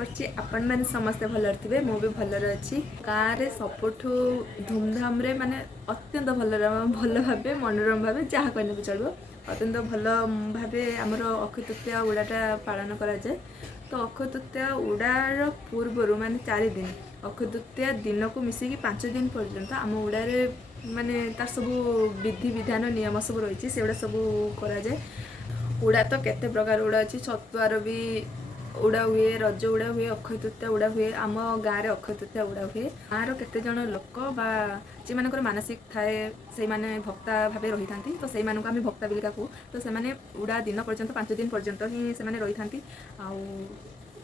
करछि आपण माने समस्त भलर थिबे मो भी भलर अछि। गाँ रे सबठु धूमधाम रे माने अत्यंत भल भाबे मनोरम भाबे जहाँ कहले भी चलबो अत्यंत भल भाबे हमर अक्षय तृतीया उड़ाटा पालन करा जाए। तो अक्षय तृतीया उड़ार पूर्व माने 4 दिन अक्षय तृतीया दिन को मिसेकी 5 दिन पर्यंत आम उड़ारे माने तार सब विधि विधान नियम सब रही से सब करा जाए। उड़ा तो केते प्रकार उड़ा अच्छी छतुआर भी उड़ा हुए रज उड़ा हुए अक्षय तृतीया उड़ा हुए आम गाँव में अक्षय तृतीया उड़ा हुए। गाँव केते जन लोक बा जे मानकर मानसिक थाए से माने भक्ता भाबे रही थांती तो से मानक आम भक्ता बिलिका को तो से माने उड़ा दिन पर्यंत 5 दिन पर्यंत ही से माने रही थांती।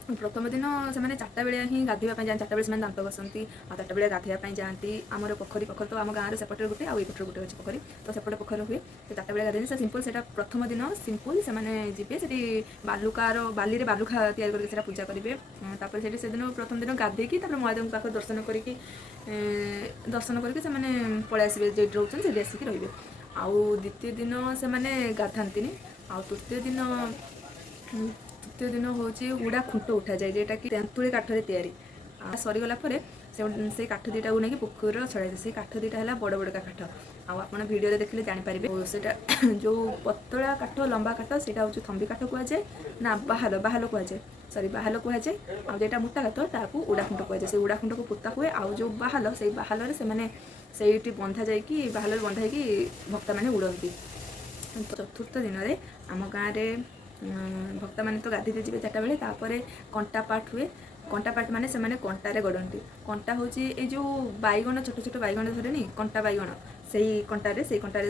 प्रथम दिन से मैंने 4टा बेले ही गाधोवा जाए 4टा बेले से दांत बसती 4टा बेले गाधोवा जाती आमर पोखरी तो आम गाँव सेपटे गोटे आउ एपटे गोटे अच्छे पोखरी तो सेपटे पोखर हुए तो 4टा बेले गाधे से सिंपल से प्रथम दिन सिंपल से जी से बालुकार बाली बालुखा तैयार करके पूजा करेंगे। से दिन प्रथम दिन गाधेकी महादेव पाख दर्शन करके पलि आसवे जो रोचे से आसिक रे। आउ द्वितीय दिन से गाधाती आउ तृतीय दिन हूँ उड़ा खुंट उठा जाए जेटा कि तेंतुली काठरे तैयारी सरीगला से काठ दुटा को लेकिन पोखर छड़ा से काठ दुटा है बड़ बड़का काठ आपड़ भिडियो देखले जानीपारे से जो पतला काठ लंबा काठ से हूँ थंबी काठ कहुए ना बाहाल बाहाल कहुए सरी बाहाल कहुए आटा मोटा काठ ताकू उड़ा खुंट कहुए से उड़ा खुंट को पोता हुए आउ जो बाहाल से बाहाल से बंधा जाकि बाहाल बंधा भक्ता मैंने उड़ती। चतुर्थ दिन में आम गाँव में भक्ता मैंने तो गाधी जी 4टा बेले तापर कंटा पाठ हुए। कंटा पाठ माने से माने कंटारे गड़ती कंटा हूँ ये जो बैगण छोट छोट बैगण धरेनि कंटा बैगण से कंटारे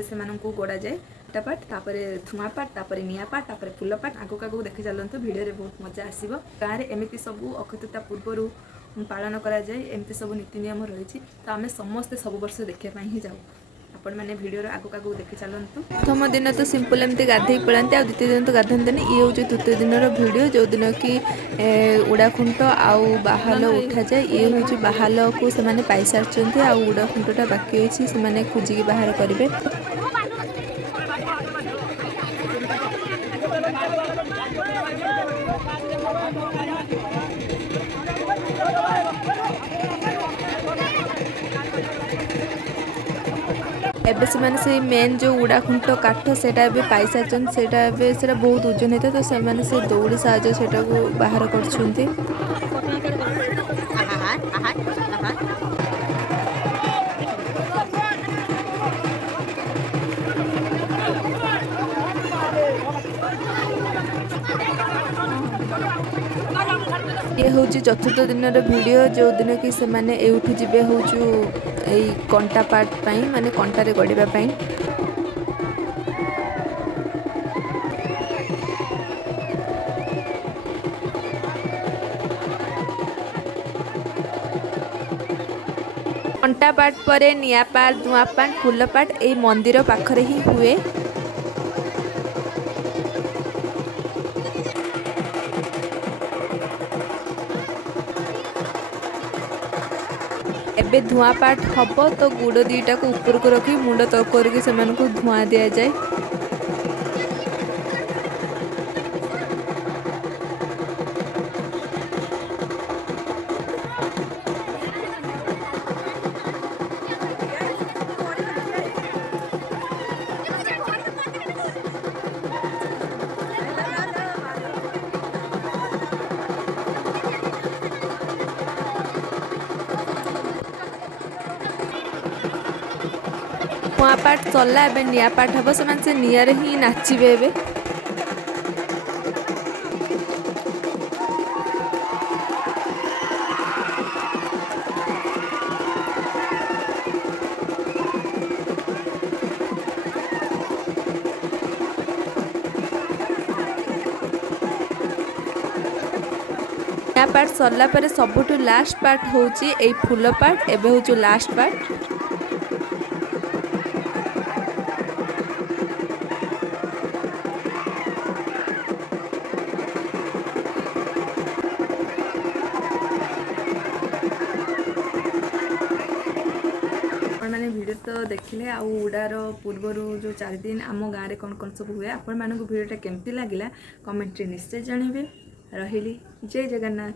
से गड़ा जाए। कंटा पाठ तापर धुआं पाठ तापर निआ पाठ तापर फूल पाठ आगक आगक देखी चलते भिडियो बहुत मजा आसो। गाँव में एमती सब अक्षय तृतीया पूर्व पालन करा जाए एमती सब नीति नियम रही तो आम समस्ते सब वर्ष देखापी ही जाऊ आपण मैंने भिडियो आगक आगक देखी चलतु। प्रथम दिन तो सिंपल एमती गाधे पड़ाते द्वितीय दिन तो गाधंतनी ये हूँ तृतीय दिन भिडियो जो दिन कि उड़ा खुंट आउ बाहाल उठा जाए ये हूँ बाहाल को से पाई सारी आउ उड़ा खुंटा बाकी अच्छी से खोजिकी बाहर करेंगे। एबे से मेन जो उड़ा खुंट काठ से पाई सारी से बहुत ओजन होता तो से दौड़ी साहय से बाहर कर ये हूँ चतुर्थ दिन वीडियो जो दिन कि से माने एठू जीवे हूँ कंटा पार्ट पाई माने कंटारे गड़िबा पाई। कंटा पार्ट पर निया पार्ट धुआं पार्ट फूल पार्ट ए मंदिर पाखरे ही हुए। एबे धुआं पाठ हम तो गुड़ दीटा को ऊपर को रखी मुंड तक करके से धुआं दि जाए। धुआं पाठ सरला ए निआ पाठ हम से निआरे ही नाचिबे। एबे पार्ट सरला पर सबुठु लास्ट पार्ट होची ए फूल पार्ट एबे होची लास्ट पार्ट। मैंने वीडियो तो देखिले आ उड़ार पूर्वर जो 4 दिन आम गाँव में कौन सब हुए आपण मानक वीडियोटा केमती लगिला कमेंट रे निश्चय जनइबे। रहिली जय जगन्नाथ।